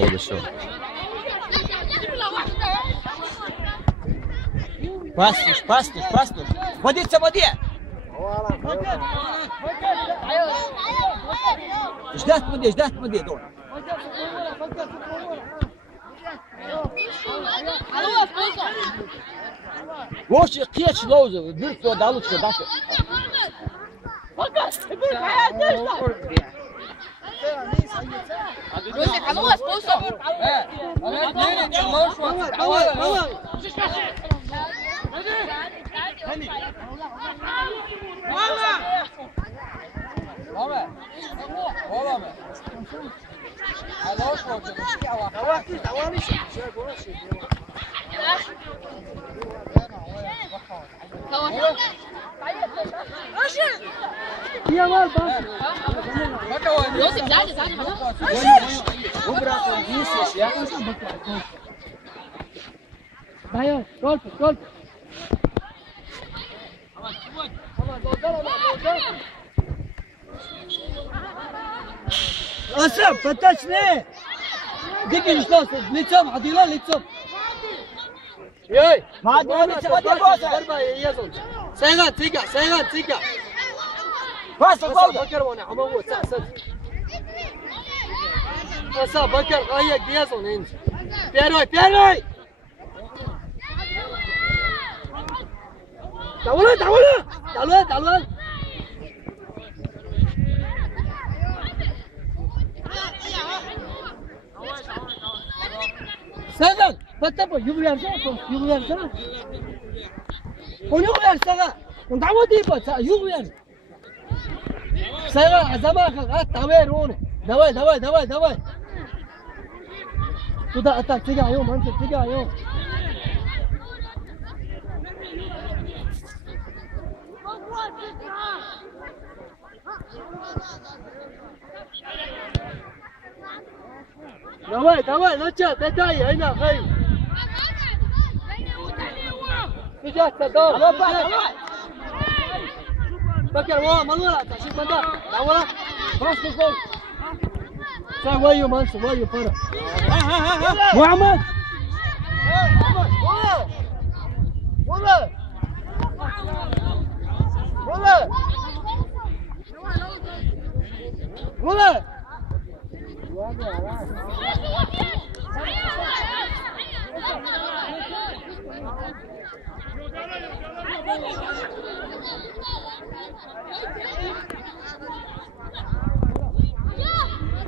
بعد الشغل. Пастуш. Водиться в воде. Ждать в воде, давай. Вовчик, кеч лозу, дырк туда далучка, да? أسرع فتش ليه؟ دقيقة شلون لتصب عديلة لتصب. ياي ما عاد ضربة يزون. سيغان تيجا. بس بكر وانا عمو تحسد. بس بكر هيك يزون انت. بيروي. تعالوا. Sagan, فتبو يغير سا. ونغير سا. ونتعود يبا سا يغير. سا زمان تاوير هون. دواي. تدا أتا تيجا يوم أنت تيجا يوم. دواي نجا تداي هنا خير. تجاه تدور. بكر واه ملولا تشوف بندا. دورا. خلاص. سويو مانس ويو فرا. محمد. والله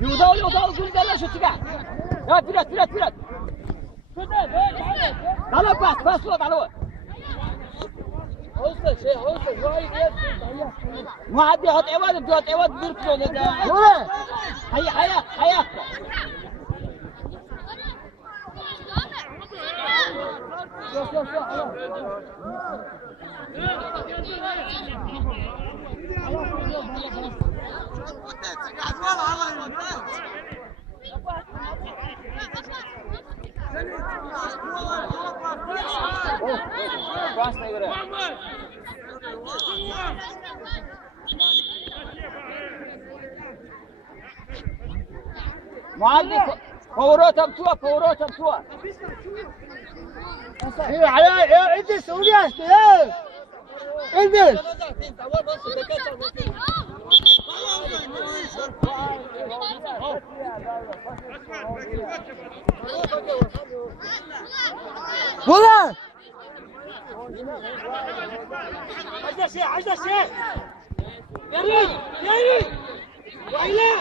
يوضعوا كل ده شو تقع يا فرات تعالوا باس تعالوا اوصل شيء وايد ما عاد يحط عواد بدوت عواد بركلون هيا شوف معلم فوراتهم سوا ايه علي انت سوريا انت والله عجل شيء ياري وعيلا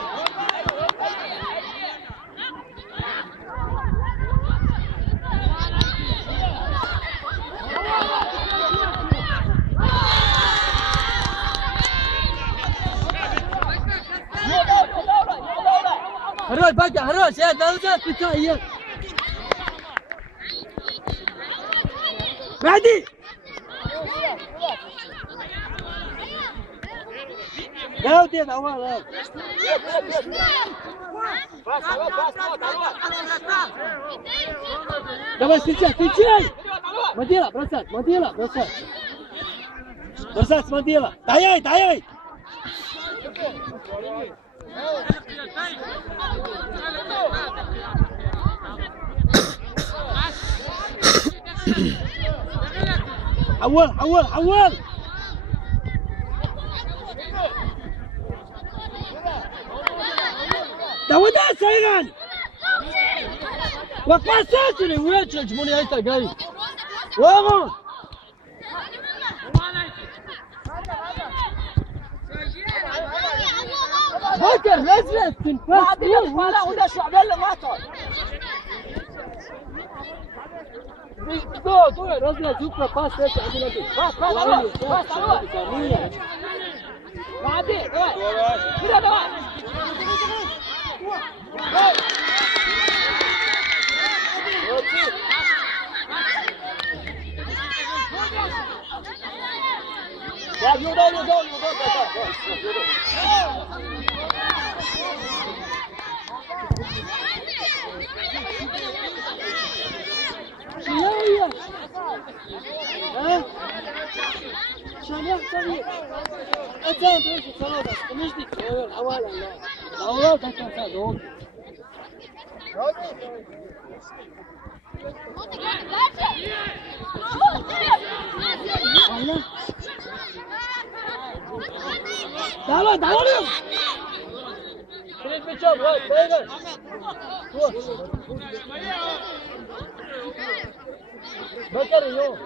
هروح بقى يا درجة بتاعي بعدي لا ودي اول بس تيجي مديرة برسات مديرة تعي حول حول حول داود سيران وقاساتني وين تجموني هاي تلقاي وين فكر نزلت تنفس ولا ولا شعبان ما طال دو نزلت سوبر باس باس باس باس بعدين كده ده يا يودو شوية ها شنو صغير أنت تمشي صلاة مش دي الحوالة لا كان صادق تعالوا تعالوا خليك بتشوف هاي بكر اليوم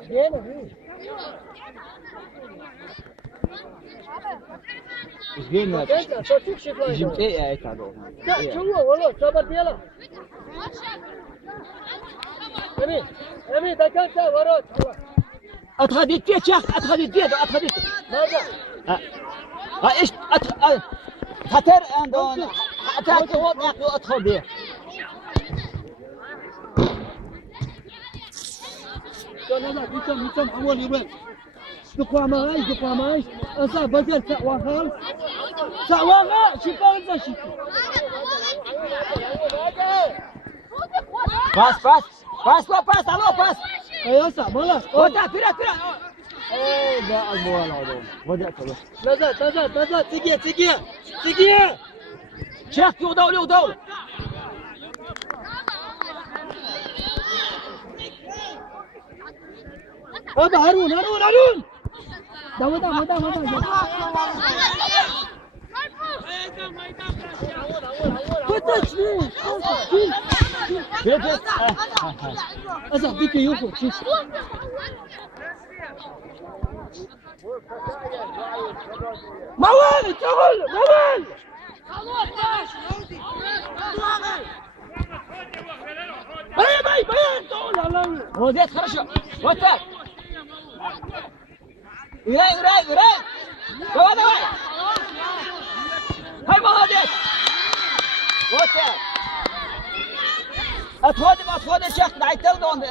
زين زين جبت ايه تعالوا لا شو والله صبر يلا امين ده كان وراك اتخذت يا شيخ اتخذت ماذا ايش خطر عندنا حتى وضعك ادخل به لا بيتم اول يومين دقوا معايش اصلا بدل سواها شوفوا انت شوفوا باس ايوه صح مالك ودا فيرا ايه ده الموال هذا ودعت نزل تيجي شيخ ودول هذا هارون داود فتش ليه أصلا بيك يوفو تشيس موال باي هو ده خرج وتر يراي دواي هاي مهدد وتر اتخذ الشيخ نعيتل دون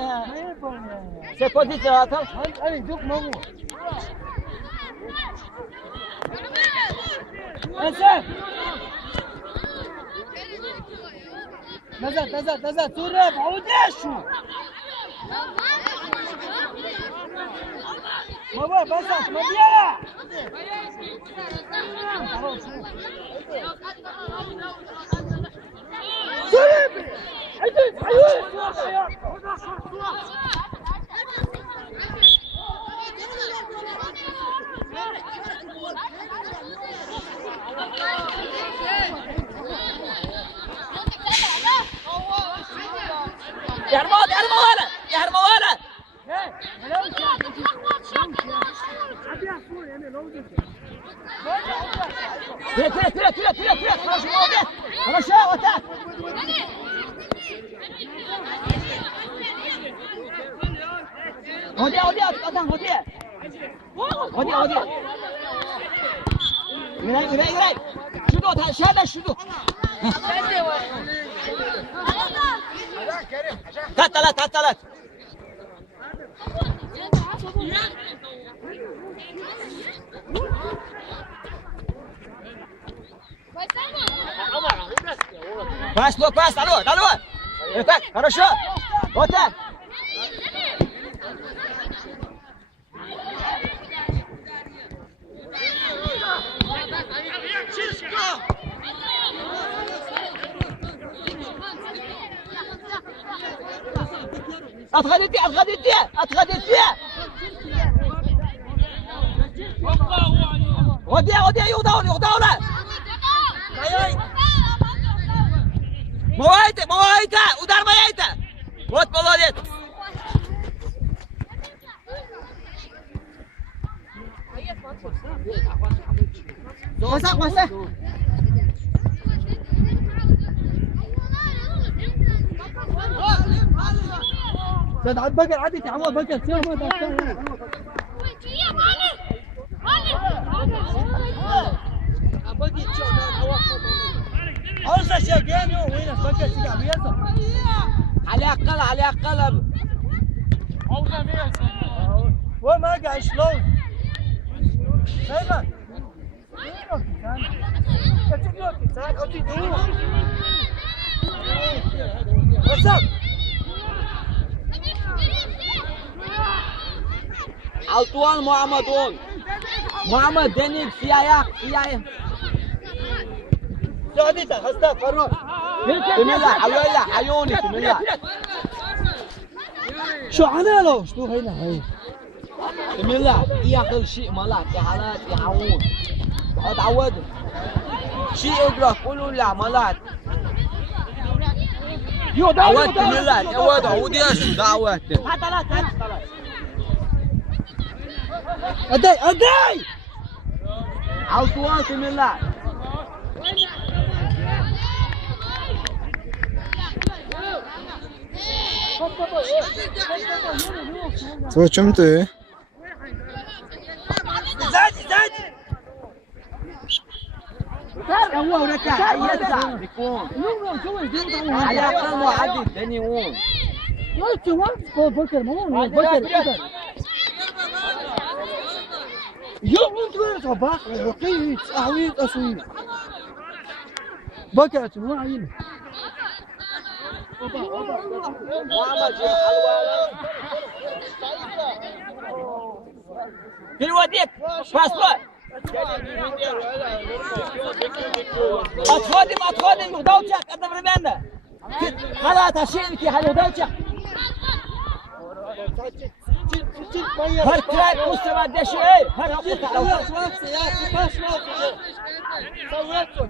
سيبودي ثلاثة أنا دوك مو أنسى نزل تورب عودشو بابا بس ما بيلا تورب يا هرموالة تلا خلاص وتاك هودي يراي شدو تلات Пас, алло. Так, хорошо. Вот так. اتغديتي وديها يغدون موايته ودار ميته وات بلادت مسك زاد عاد بقر عادي تعمل بقر سير ما دكتور باقي تشوف أوصل شقيني وين بقر تقع ويزا عليه قلب وين ما قاعد شلون سيبك وصل Altuan Muhammed Deniz siyah. Sadece hasta Faruk. Bismillah عيوني بسم الله. شو عناله شو هنا هي. بسم الله ياكل شيء مالك يا حالات يعون. اتعود. شيء يقرا قولوا لا مالك. دعوات بسم الله دعوات عوديش دعوات. أداي عطوات من الله Zobaczymy ty. هو وركع يدفع بيكون على الاقل معدي الدنيا هون بكر يوم انت صباح رقيق اهويت اسوي بكرة واعيين في الوديك باسبور اتخادم يغدوتك قدم ربنا خلاص هشيلك يا هلودوتك هر كراي كوسه ما دش ايه هر قطع لو واقف يا باش واقف سويته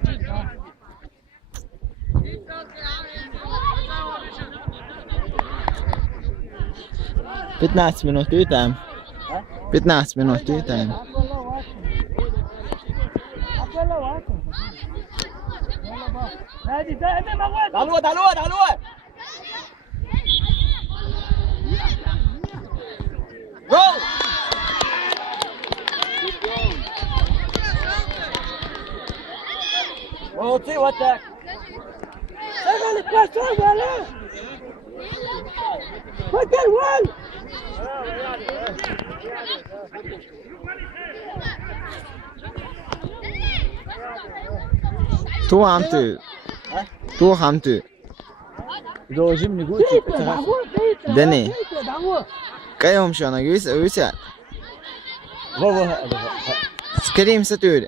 15 minuut utan. 15 minuut utan. تعالوا جو وطي وتك شغل الباسور ولا فكر وين تو همتو روجم نقولي دني كيوم شو أنا ويسع كريم ستوري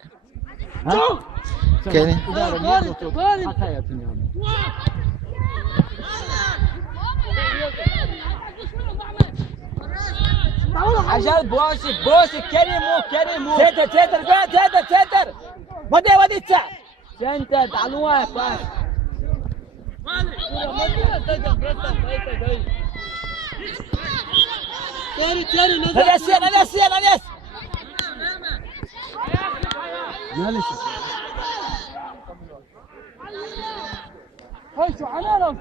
كريم عجل بوسي كريمو تتر ودي تسع سنتر تعالوا باش ناس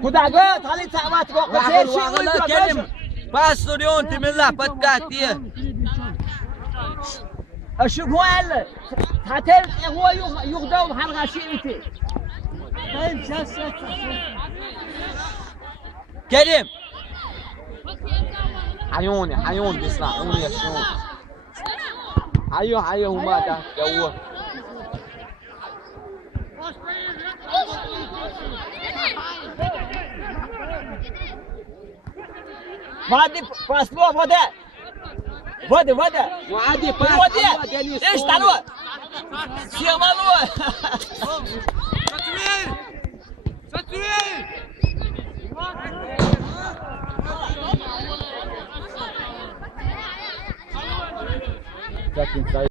كدعقات خلي تعبات وقت شيء كلمة بس اليوم تملا بتكاتيه اشوف هو قال هتل هو يغدو حلقة شيء انت كريم حيون بيصنع عيوني شلون حيو ما ده جوه وادي باسبور وادي وادي ايش تعالوا سير مالو ستوير ساكن صغير